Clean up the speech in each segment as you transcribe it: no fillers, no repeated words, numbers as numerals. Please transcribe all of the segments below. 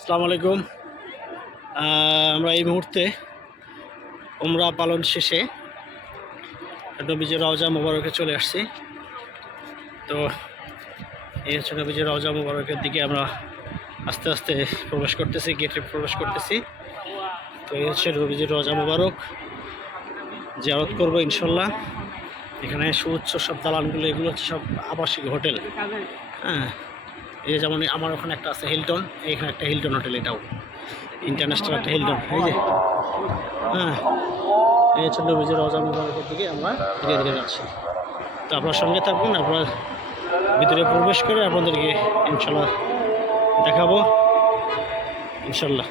আসসালামু আলাইকুম। আমরা এই মুহূর্তে উমরা পালন শেষে নবীজির রওজা মুবারকে চলে আসছি। তো এই হচ্ছে নবীজির রওজা মুবারকের দিকে আমরা আস্তে আস্তে প্রবেশ করতেছি, গেটে প্রবেশ করতেছি। তো এই হচ্ছে নবীজির রওজা মুবারক, জিয়ারত করবো ইনশাল্লাহ। এখানে সুউচ্চ সব দালানগুলো, এগুলো হচ্ছে সব আবাসিক হোটেল। হ্যাঁ, এই যেমন আমার ওখানে একটা আছে হিলটন, এখানে একটা হিলটন হোটেল, এটাও ইন্টারন্যাশনাল একটা হিলটন। এই যে হ্যাঁ, এই হচ্ছে নবীজির রওজা মুবারকের দিকে আমরা ধীরে ধীরে যাচ্ছি। তো আপনার সঙ্গে থাকুন, আপনার ভিতরে প্রবেশ করে আপনাদেরকে ইনশাল্লাহ দেখাবো ইনশাল্লাহ।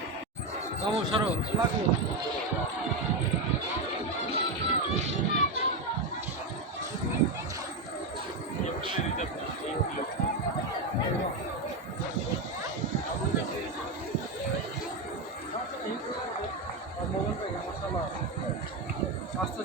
আস্তে